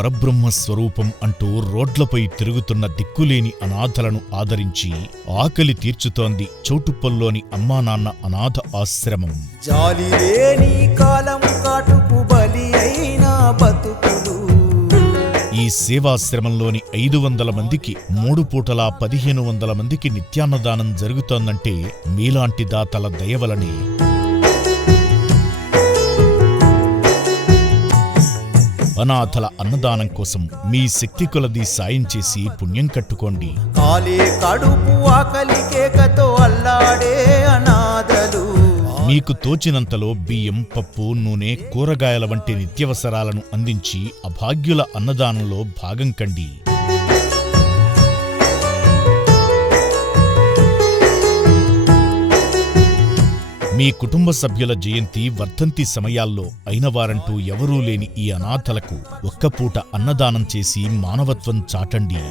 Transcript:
పరబ్రహ్మ స్వరూపం అంటూ రోడ్లపై తిరుగుతున్న దిక్కులేని అనాథలను ఆదరించి ఆకలి తీర్చుతోంది చౌటుప్పల్లోని అమ్మానాన్న అనాథ ఆశ్రమం. జాలిలేని కాలం కాటుకు బలి అయినా బతుకులు. ఈ సేవాశ్రమంలోని 500 మందికి 3 పూటలా 1500 మందికి నిత్యాన్నదానం జరుగుతోందంటే మీలాంటి దాతల దయవలనే. అనాథల అన్నదానం కోసం మీ శక్తి కొలది సాయం చేసి పుణ్యం కట్టుకోండి. కాలే కడుపు ఆకలి కేకతో అల్లాడే అనాథలు. మీకు తోచినంతలో బియ్యం, పప్పు, నూనె, కూరగాయల వంటి నిత్యవసరాలను అందించి అభాగ్యుల అన్నదానంలో భాగం కండి. మీ కుటుంబ సభ్యుల జయంతి, వర్ధంతి సమయాల్లో అయినవారంటూ ఎవరూ లేని ఈ అనాథలకు ఒక్కపూట అన్నదానం చేసి మానవత్వం చాటండి.